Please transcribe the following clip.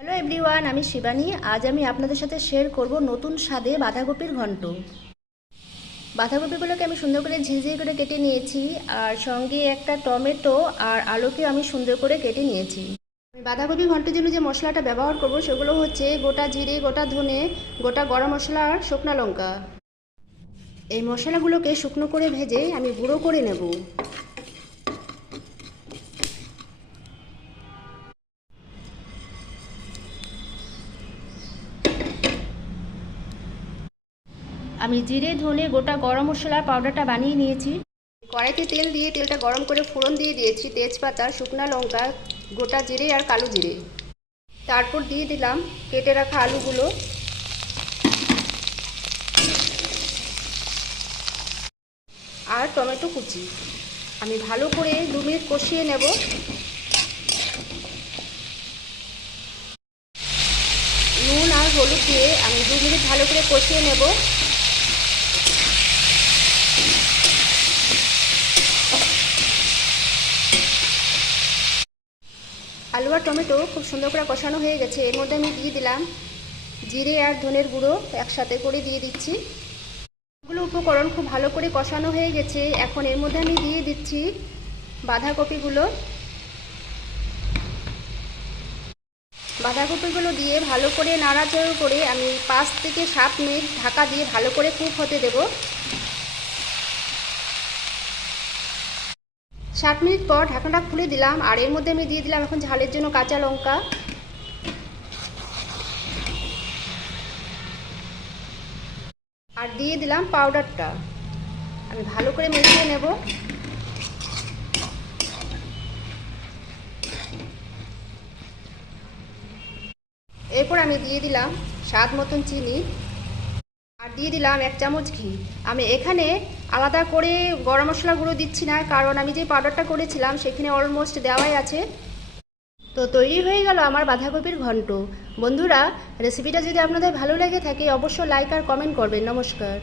Hello everyone, আমি শিবানী। আজ আমি আপনাদের সাথে শেয়ার করব নতুন স্বাদে বাঁধাকপির ঘন্ট। বাঁধাকপিগুলোকে আমি সুন্দর করে ঝিঝিয়ে করে কেটে নিয়েছি, আর সঙ্গে একটা টমেটো আর আলুকে আমি সুন্দর করে কেটে নিয়েছি। আমি বাঁধাকপি ঘন্টের জন্য যে মশলাটা ব্যবহার করব সেগুলো হচ্ছে গোটা জিরে, গোটা ধনে, গোটা গরম মশলা আর শুকনো লঙ্কা। এই মশলাগুলোকে শুকনো করে ভেজে আমি গুঁড়ো করে নেব। আমি জিরে, ধনে, গোটা গরম মশলার পাউডারটা বানিয়ে নিয়েছি। কড়াইতে তেল দিয়ে তেলটা গরম করে ফোড়ন দিয়ে দিয়েছি তেজপাতা, শুকনো লঙ্কা, গোটা জিরে আর কালো জিরে। তারপর দিয়ে দিলাম কেটে রাখা আলুগুলো আর টমেটো কুচি। আমি ভালো করে 2 মিনিট কষিয়ে নেব। নুন আর হলুদ দিয়ে আমি 2 মিনিট ভালো করে কষিয়ে নেব। আলু আর টমেটো খুব সুন্দর করে কষানো হয়ে গেছে। এর মধ্যে আমি দিয়ে দিলাম জিরে আর ধনের গুঁড়ো, একসাথে করে দিয়ে দিচ্ছি। এগুলো উপকরণ খুব ভালো করে কষানো হয়ে গেছে। এখন এর মধ্যে আমি দিয়ে দিচ্ছি বাঁধাকপিগুলো। বাঁধাকপিগুলো দিয়ে ভালো করে নাড়াচাড়া করে আমি 5 থেকে 7 মিনিট ঢাকা দিয়ে ভালো করে কুক হতে দেব। 7 মিনিট পর ঢাকনাটা খুলে দিলাম, আর এর মধ্যে আমি দিয়ে দিলাম এখন ঝালের জন্য কাঁচা লঙ্কা আর দিয়ে দিলাম পাউডারটা। আমি ভালো করে মিশিয়ে নেব। এরপর আমি দিয়ে দিলাম স্বাদ মতন চিনি আর দিয়ে দিলাম 1 চামচ ঘি। আমি এখানে আলাদা করে গরম মশলা গুঁড়ো দিচ্ছি না, কারণ আমি যে পাউডারটা করেছিলাম সেখানে অলমোস্ট দেওয়াই আছে। তো তৈরি হয়ে গেল আমার বাঁধাকপির ঘন্ট। বন্ধুরা, রেসিপিটা যদি আপনাদের ভালো লেগে থাকে অবশ্যই লাইক আর কমেন্ট করবেন। নমস্কার।